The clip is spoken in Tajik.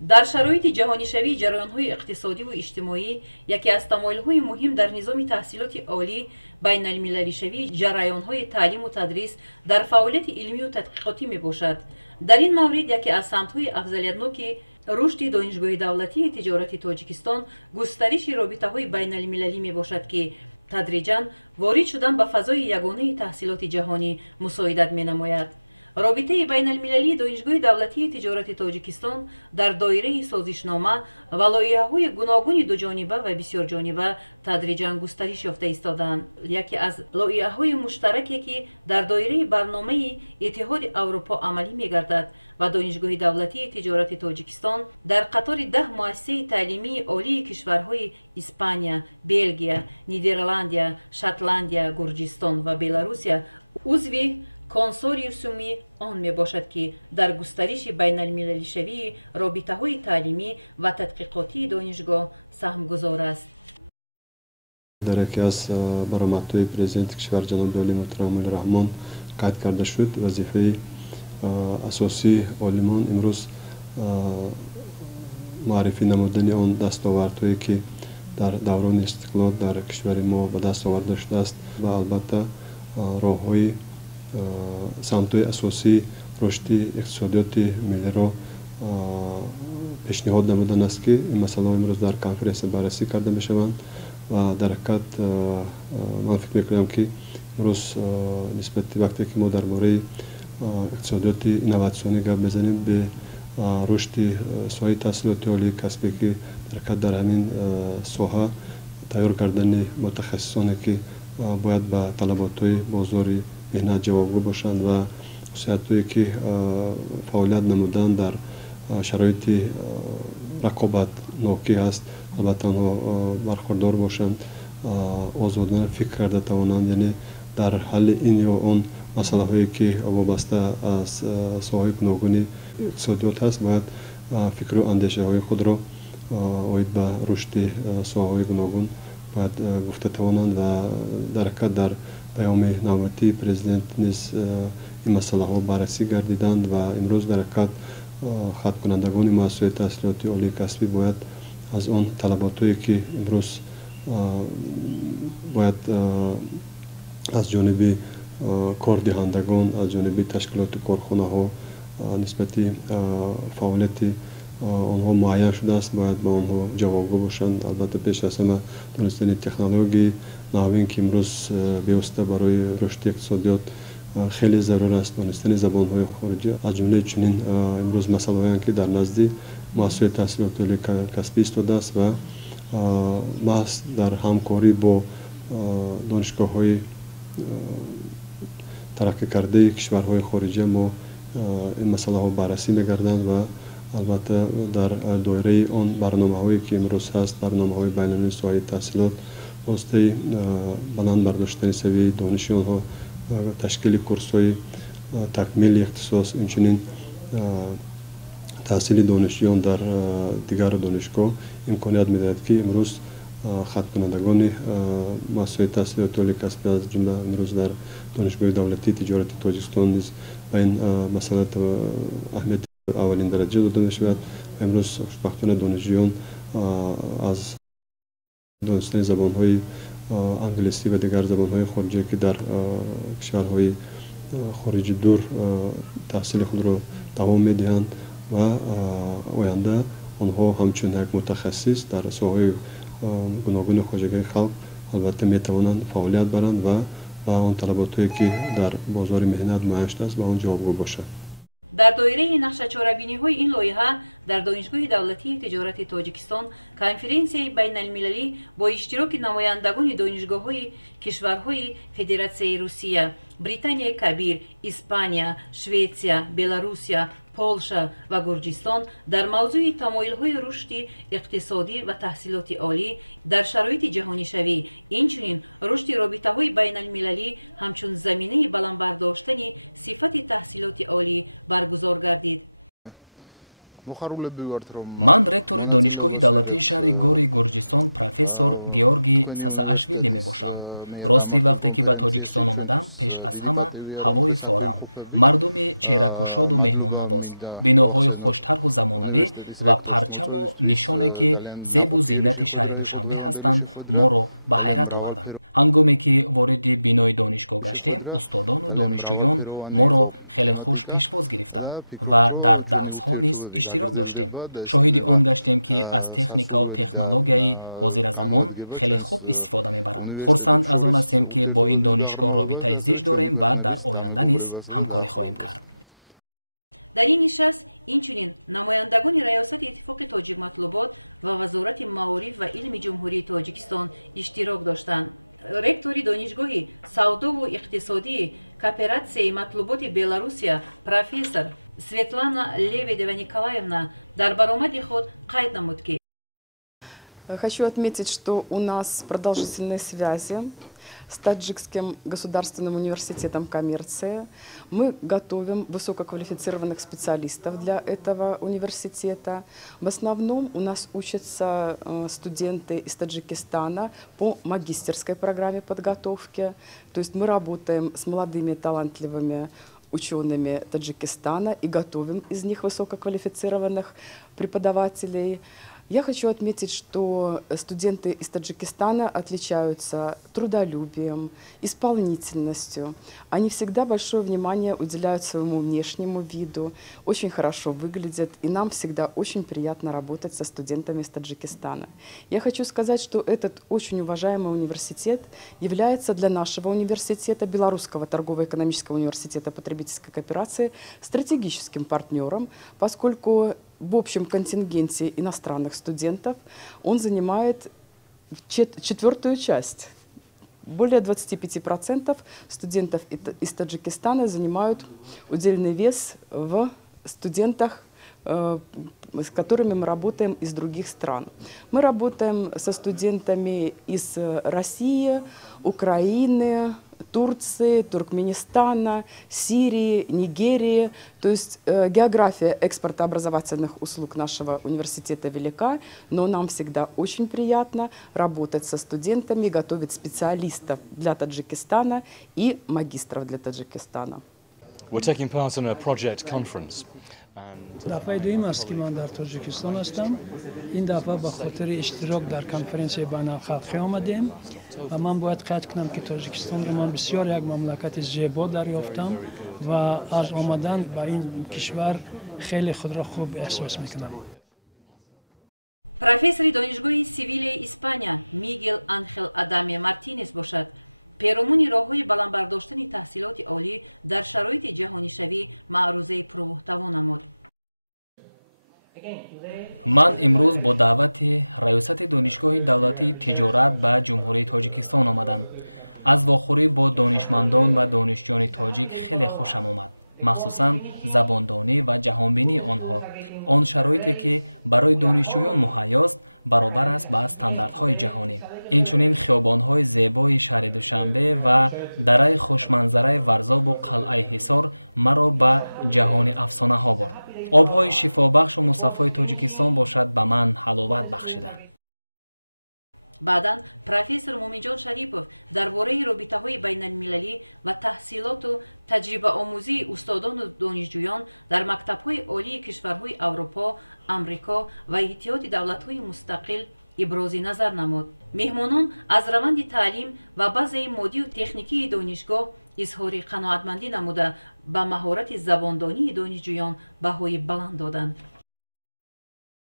дар шароити ҷаҳонишавии ҷараёнҳои иқтисодиву иҷтимоӣ яке аз тамоилҳои муҳим дар низоми таҳсилоти олӣ байналмилалишавии ҷараёнҳои таълиму тадрис дар фаъолияти илмию тадқиқотӣ мебошад. дар ин маврид яке аз самтҳои афзалиятноки рушди донишгоҳи давлатии тиҷорати тоҷикистон густариши робитаҳои байналмилалӣ мебошад, ки тадриҷан ворид шудан ба фазои ягонаи таҳсилоти ҷаҳонӣ мусоидат менамояд. робитаи байналмилалии донишгоҳи давлатии тиҷорати тоҷикистон дар доираи созишнома ва лоиҳаҳои гуногуни дуҷониба ва бисёрҷониба тадриҷан густариш ёфта истодаанд. яке аз лоиҳаҳои муштараке ки дар доираи барномаи иттиҳоди аврупо амалӣ мегардад ва донишгоҳи давлатии тиҷорати тоҷикистон дар қатори 10 муассисаи таълимии олии кишварҳои Испания, Белгия, Нидерландия, Шотландия, Гурҷистон ва Беларусия узви консорсиуми он мебошад, ки дар густариши байналмилалишавии робитаҳои таълимӣ ва тадқиқотии донишгоҳ саҳмгузор аст. дар яке аз баромадҳои президенти кишвар ҷаноби олӣ муҳтарам Амӯли Раҳмон қайд карда шуд, вазифаи асосии олимон имрӯз муаррифӣ намудани он дастовардҳое ки дар даврони истиқлол дар кишвари мо ба даст оварда шудааст ва албатта роҳҳои самтҳои асосии рушди иқтисодиёти миллиро пешниҳод намудан аст, ки ин масъалаҳо имрӯз дар конференсия баррасӣ карда мешаванд ва дар ҳақиқат ман фикр мекунам, ки имрӯз нисбати вақте ки мо дар бораи иқтисодиёти инноватсионӣ гап мезанем, бе рушди соҳаи таҳсилоти олии касбе, ки дар ҳақиқат дар ҳамин соҳа тайёр кардани мутахассисоне, ки бояд ба талаботҳои бозори меҳнат ҷавобгӯ бошанд ва хусусиятҳое ки фаъолият намуданд дар шароити рақобатнокӣ ҳаст, албатта онҳо бархурдор бошанд, озодона фикр карда тавонанд, яъне дар ҳалли ин ё он масъалаҳое ки вобаста аз соҳаи гуногуни иқтисодиёт ҳаст, бояд фикру андешаҳои худро оид ба рушди соҳаҳои гуногун бояд гуфта тавонанд ва дар ҳақиқат дар паёми навбатии президент низ ин масъалаҳо баррасӣ гардиданд ва имрӯз дар ҳақиқат хаткунандагони муассисаҳои таҳсилоти олии касбӣ бояд аз он талаботҳое ки имрӯз бояд аз ҷониби кордиҳандагон, аз ҷониби ташкилоти корхонаҳо нисбати фаъолияти онҳо муайян шудааст, бояд ба онҳо ҷавобгӯ бошанд. Албатта пеш аз ҳама донистани технологияи навин ки имрӯз бевосита барои рушди иқтисодиёт хеле зарур аст, донистани забонҳои хориҷӣ аз ҷумлаи чунин имрӯз масъалаҳоянд, ки дар назди муассисаҳои таҳсилоти олии касбӣ истодааст ва маҳз дар ҳамкорӣ бо донишгоҳҳои тараққикардаи кишварҳои хориҷа мо ин масъалаҳо баррасӣ мегарданд ва албатта дар доираи он барномаҳое ки имрӯз ҳаст, барномаҳои байналмилалии соҳаи таҳсилот, воситаи баланд бардоштани савияи дониши онҳо, ташкили курсҳои такмили ихтисос, инчунин таҳсили донишҷӯён дар дигар донишгоҳ имконият медиҳад, ки имрӯз хаткунандагони муассисаҳои таҳсилоти олии касбӣ аз ҷумла имрӯз дар донишгоҳи давлатии тиҷорати тоҷикистон низ ба ин масъала аҳамияти аввалин дараҷа дода мешавад ва имрӯз хушбахтона донишҷӯён аз донистани забонҳои англисӣ ва дигар забонҳои хориҷие, ки дар кишварҳои хориҷи дур таҳсили худро давом медиҳанд ва оянда онҳо ҳамчун як мутахассис дар соҳаи гуногуни хоҷагии халқ албатта метавонанд фаъолият баранд ва ба он талаботҳое ки дар бозори меҳнат муайян шудааст ба он ҷавобгӯ бошанд. дар доираи нақшачорабиниҳои ин лоиҳа дар донишгоҳи давлатии тиҷорати тоҷикистон конференсияи байналмилалӣ бо иштироки намояндагони донишгоҳҳои кишварҳои Федератсияи Русия, Британияи Кабир, Испания, Шветсия, Беларусия, Полша ва Гурҷистон дар мавзӯи тамоилҳои рушди иқтисодӣ ва таҳсилоти олӣ дар шароити ҷаҳонишавӣ, инчунин рушди робитаҳои байналмилалӣ ҳамчун заминаи баландбардоштани сифати таҳсилоти олӣ баргузор гардид. ман ректори донишгоҳи давлатии шаҳри гори гурҷистон профессор Георгий Сасаашвили мебошам. рости вақте ки ба тоҷикистон омадам, пеш аз ҳама ҳавои форам, мардуми чераку шоду меҳмоннавоз, биноҳои хуштарҳу замонавӣ ва парчаму нишоне ки зебу зиннати шаҳри Душанбе ҳастанд, моро ба ҳайрат оварданд. ҳангоме ки вориди бинои донишгоҳ гаштем, устодону донишҷӯён моро хеле хуш пешвоз гирифтанд ва дар дарсҳо низ иштирок доштем. шоҳиди он гаштем ки аз техникаву технологияи ҳозиразамон хеле хуб истифода мебаранд. хурсанд аз он ҳастем ки бо ин донишгоҳ робитаи зич дорем ва дар оянда низ ҳамкорӣ хоҳем кард. дар ин нишаст инчунин намояндагони раёсати иттифоқи тоҷикматлубот ва вазорати маориф ва илми ҷумҳурии тоҷикистон иштирок доштанд. ректори донишгоҳи савдову иқтисодии кооператсияи матлуботи Беларусия профессор Светлана Лебедева-Николаевна дар баромади худ қайд намуд ки хочу отметить, что у нас продолжительные связи с Таджикским государственным университетом коммерции. Мы готовим высококвалифицированных специалистов для этого университета. В основном у нас учатся студенты из Таджикистана по магистерской программе подготовки. То есть мы работаем с молодыми талантливыми учеными Таджикистана и готовим из них высококвалифицированных преподавателей. Я хочу отметить, что студенты из Таджикистана отличаются трудолюбием, исполнительностью. Они всегда большое внимание уделяют своему внешнему виду, очень хорошо выглядят, и нам всегда очень приятно работать со студентами из Таджикистана. Я хочу сказать, что этот очень уважаемый университет является для нашего университета, Белорусского торгово-экономического университета потребительской кооперации, стратегическим партнером, поскольку в общем контингенте иностранных студентов он занимает четвертую часть. Более 25% студентов из Таджикистана занимают удельный вес в студентах, с которыми мы работаем из других стран. Мы работаем со студентами из России, Украины, Турции, Туркменистана, Сирии, Нигерии. То есть география экспорта образовательных услуг нашего университета велика, но нам всегда очень приятно работать со студентами, готовить специалистов для Таджикистана и магистров для Таджикистана. We're taking part in a project conference. دفعه دویم است که من در تاجیکستان هستم. این دفعه به خاطر اشتراک در کنفرانس بین الخلقی آمدیم و من باید قید کنم که تاجیکستان رو من بسیار یک مملکت زیبا دریافتم و از آمدن به این کشور خیلی خود را خوب احساس میکنم. профессори донишгоҳи сивилияи испания Мигел Анхел Адамия Мартинес бошад, перомони роҳҳои баландбардоштани таҳсилоти олӣ дар шароити ҷаҳонишавӣ маърузаи пурмуҳтаво намуд. ман имрӯз бо даъвати раёсати донишгоҳи давлатии тиҷорат ба ҷумҳурии тоҷикистон омадам. аз вохӯрӣ бо донишмандон ва донишҷӯёни тоҷик хеле хушам омад, махсусан забондонӣ ва ҷаҳонбинии онҳо. он шароите ки барои донишҷӯён муҳайёст баробар аст ба стандартҳои ҷаҳонӣ. инчунин хиёбонҳои зебои шаҳри Душанбе ва дараи хушманзараи Варзобу қалъаи Ҳисор маро ба ҷаҳони афсонаҳо бурд. обҳои шифобахшу мусаффои Тоҷикистон бошад ба ман ҳаловат бахшиданд. баъдан профессор Муминҷон Шарипов дар бораи робитаҳои байналмилалӣ ва таҳсилоту таҷрибаомӯзии устодону донишҷӯён дар мактабҳои олии кишварҳои Аврупо, Амрико ва Иттиҳоди давлатҳои мустақил ибрози назар намуд. меҳмонон аз раванди таълим ва базаи моддию техникии донишгоҳ изҳори қаноатмандӣ намуда ба маҳорати забондонии донишҷӯён баҳои баланд доданд.